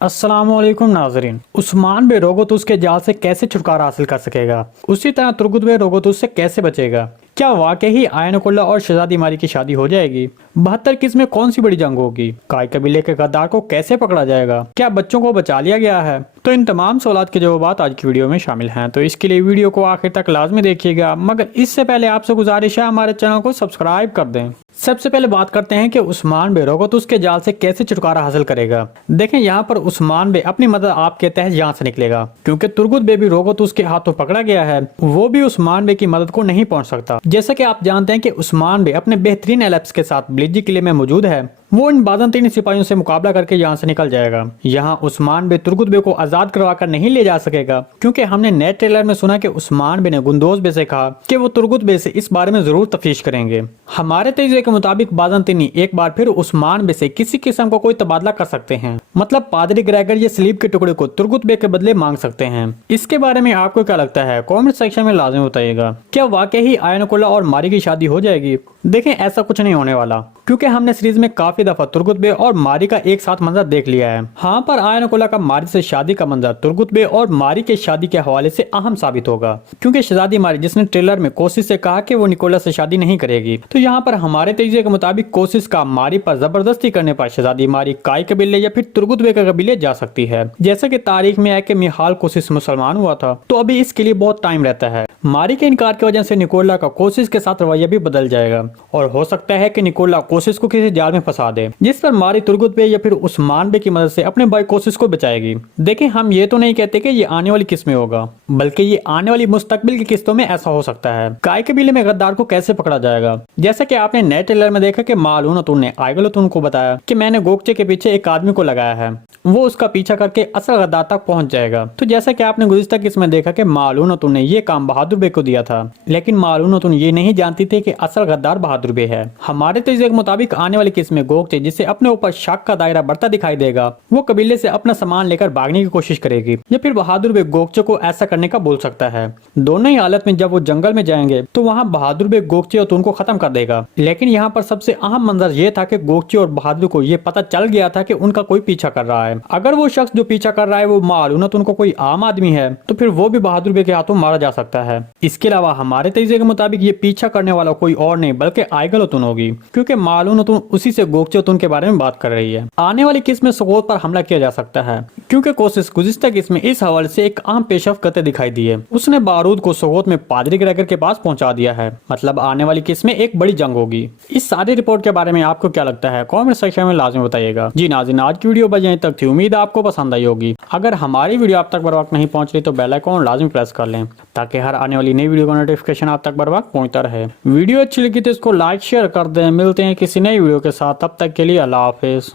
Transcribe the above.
अस्सलामुअलैकुम नाजरीन। उस्मान बे रोगोतुस के जाल से कैसे छुटकारा हासिल कर सकेगा, उसी तरह तुर्गुत बे रोगोतुस से कैसे बचेगा? क्या वाकई ही आयनुकुल्ला और शहजादी मारी की शादी हो जाएगी? 72 किस में कौन सी बड़ी जंग होगी? काय कबीले के गद्दार को कैसे पकड़ा जाएगा? क्या बच्चों को बचा लिया गया है? तो इन तमाम सवालात के जवाब आज की वीडियो में शामिल हैं, तो इसके लिए वीडियो को आखिर तक लाजमी देखिएगा। मगर इससे पहले आपसे गुजारिश है हमारे चैनल को सब्सक्राइब कर दें। सबसे पहले बात करते हैं कि उस्मान बे रोगोतुस के जाल से कैसे छुटकारा हासिल करेगा। देखें, यहाँ पर उस्मान बे अपनी मदद आपके तहत यहाँ से निकलेगा, क्योंकि तुर्गुत बे भी रोगोतुस के हाथों पकड़ा गया है। वो भी उस्मान बे की मदद को नहीं पहुंच सकता। जैसे कि आप जानते हैं कि उस्मान बे अपने बेहतरीन एलेप्स के साथ बिलिज्जी किले में मौजूद है। वो इन बाज़ंतीनी सिपाहियों से मुकाबला करके यहाँ से निकल जाएगा। यहाँ उस्मान बे तुर्गुत बे को आजाद करवा कर नहीं ले जा सकेगा, क्योंकि हमने नए ट्रेलर में सुना कि उस्मान बे ने गुंदोज बे से कहा कि वो तुर्गुत बे से इस बारे में जरूर तफ्तीश करेंगे। हमारे तजज़िये के मुताबिक बाज़ंतीनी एक बार फिर उस्मान बे से किसी किस्म का कोई तबादला कर सकते हैं, मतलब पादरी ग्रेगर या सलीब के टुकड़े को तुर्गुत बे के बदले मांग सकते हैं। इसके बारे में आपको क्या लगता है? कॉमेंट सेक्शन में लाजिम बताइएगा। क्या वाकई ही आयनुकुल्ला और मारी की शादी हो जाएगी? देखें, ऐसा कुछ नहीं होने वाला, क्योंकि हमने सीरीज में काफी दफा तुर्गुत बे और मारी का एक साथ मंजर देख लिया है। हाँ, पर आयनुकुल्ला का मारी से शादी का मंजर तुर्गुत बे और मारी के शादी के हवाले से अहम साबित होगा, क्योंकि शहजादी मारी जिसने ट्रेलर में कोशिश से कहा कि वो निकोला से शादी नहीं करेगी, तो यहाँ पर हमारे तजज़िये के मुताबिक कोशिश का मारी पर जबरदस्ती करने पर शहजादी मारी काय कबीले या फिर तुर्गुत बे के कबीले जा सकती है। जैसे कि तारीख में है कि मिहाल कोशिश मुसलमान हुआ था, तो अभी इसके लिए बहुत टाइम रहता है। मारी के इनकार की वजह से निकोला का कोशिश के साथ रवैया भी बदल जाएगा, और हो सकता है कि निकोला कोशिश को किसी जाल में फंसा दे, जिस पर मारी तुर्गुत बे या फिर उस्मान बे की मदद से अपने भाई कोशिश को बचाएगी। देखें, हम ये तो नहीं कहते कि ये आने वाली किस्त में होगा, बल्कि ये आने वाली मुस्तकबिल की किस्तों में ऐसा हो सकता है। काय कबीले में गद्दार को कैसे पकड़ा जाएगा? जैसा कि आपने नए ट्रेलर में देखा कि मालून ने आइगलतुन को बताया कि मैंने गोकचे के पीछे एक आदमी को लगाया है, वो उसका पीछा करके असल गद्दार तक पहुंच जाएगा। तो जैसा कि आपने गुज़िश्ता किस्त में देखा कि मालून ने ये काम बहादुर बे को दिया था, लेकिन मालून ये नहीं जानती थी कि असल गद्दार बहादुर बे है। हमारे तजज़िये के मुताबिक आने वाली किस्त में गोकचे, जिसे अपने ऊपर शक का दायरा बढ़ता दिखाई देगा, वो कबीले से अपना सामान लेकर भागने की कोशिश करेगी, या फिर बहादुर बे गोकचे को ऐसा करने का बोल सकता है। दोनों ही हालत में जब वो जंगल में जाएंगे तो वहाँ बहादुर बे गोकचे और तुन को खत्म कर देगा। लेकिन यहाँ पर सबसे अहम मंजर ये था कि गोकचे और बहादुर को ये पता चल गया था कि उनका कोई पीछा कर रहा है। अगर वो शख्स जो पीछा कर रहा है वो मालून उनको कोई आम आदमी है, तो फिर वो भी बहादुर बे के हाथों मारा जा सकता है। इसके अलावा हमारे तजज़िये के मुताबिक ये पीछा करने वाला कोई और नहीं बल्कि आइगलतुन होगी, क्योंकि मालून उसी से गोकचे के बारे में बात कर रही है। आने वाली किस्त में सुगोत पर हमला किया जा सकता है, क्योंकि कोशिश गुज़िश्ता किस्त में इस हवाले से एक अहम पेशरफ्त करते दिखाई दी है। उसने बारूद को सुगोत में पादरी ग्रेगर के पास पहुंचा दिया है, मतलब आने वाली किस्त में एक बड़ी जंग होगी। इस सारी रिपोर्ट के बारे में आपको क्या लगता है? कमेंट सेक्शन में लाजमी बताइएगा। जी नाज़रीन, आज की वीडियो बस यहीं तक थी। उम्मीद है आपको पसंद आई होगी। अगर हमारी वीडियो आप तक बर वक्त नहीं पहुंच रही तो बेल आइकन लाजमी प्रेस कर लें, ताकि हर आने वाली नई वीडियो का नोटिफिकेशन आप तक बर वक्त पहुंचता रहे। वीडियो अच्छी लगी तो इसको लाइक शेयर कर दें। मिलते हैं किसी नई वीडियो के साथ, तब तक के लिए अल्लाह हाफिज।